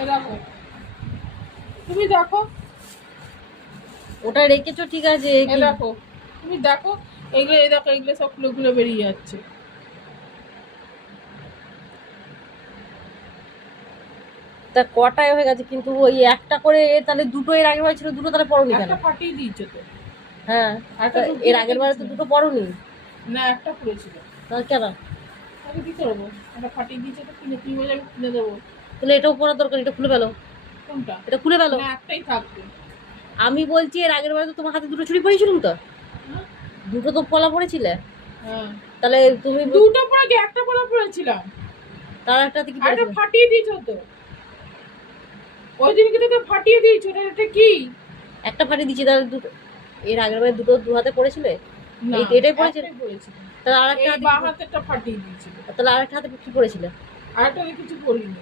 এই দেখো, তুমি দেখো, ওটা রেখেছো ঠিক আছে, এই দেখো, তুমি দেখো, এগুলো এই দেখো, এগুলো সব খুলে খুলে বেরিয়ে যাচ্ছে। তা কটায় হয়ে গেছে, কিন্তু ওই একটা করে তাহলে দুটো এর আগের বার ছিল, দুটো তাহলে পড়োনি কেন? একটা ফাটিয়ে দিয়েছো তো। হ্যাঁ, একটা এর আগের বারে তো দুটো পড়োনি। না, একটা পড়েছিল। তাহলে কেন? আমি কি করবো, একটা ফাটিয়ে দিয়েছে তো, কিনে কি বলে আমি কিনে দেবো। তাহলে এটাও পড়ার দরকার, এটা খুলে ফেলো, কোনটা? এটা খুলে ফেলো। না, একটাই থাকবে। আমি বলছি এর আগের বারে তো তোমার হাতে দুটো চুড়ি পরেছিলাম তো, হ্যাঁ? দুটো তো পলা পড়েছিলে, হ্যাঁ, তাহলে তুমি দুটো পরে কি একটা পরে পড়েছিলাম? তার একটাতে কি আর এটা পড়েছিলে? ফাটিয়ে দিয়েছো তো, ওই দিনকে তো ফাটিয়ে দিয়েছো। এটা কি? একটা ফাটিয়ে দিচ্ছি, তাহলে দুটো এর আগের বারে দুটো দু হাতে পড়েছিলে, না, এটাই পড়েছিল। একটাই পড়েছিল। তাহলে আর একটা এই হাতে বাঁ হাতেরটা ফাটিয়ে দিয়েছিল, তাহলে আর একটা হাতে কি পড়েছিলে? আর একটা কিছু পড়িনি।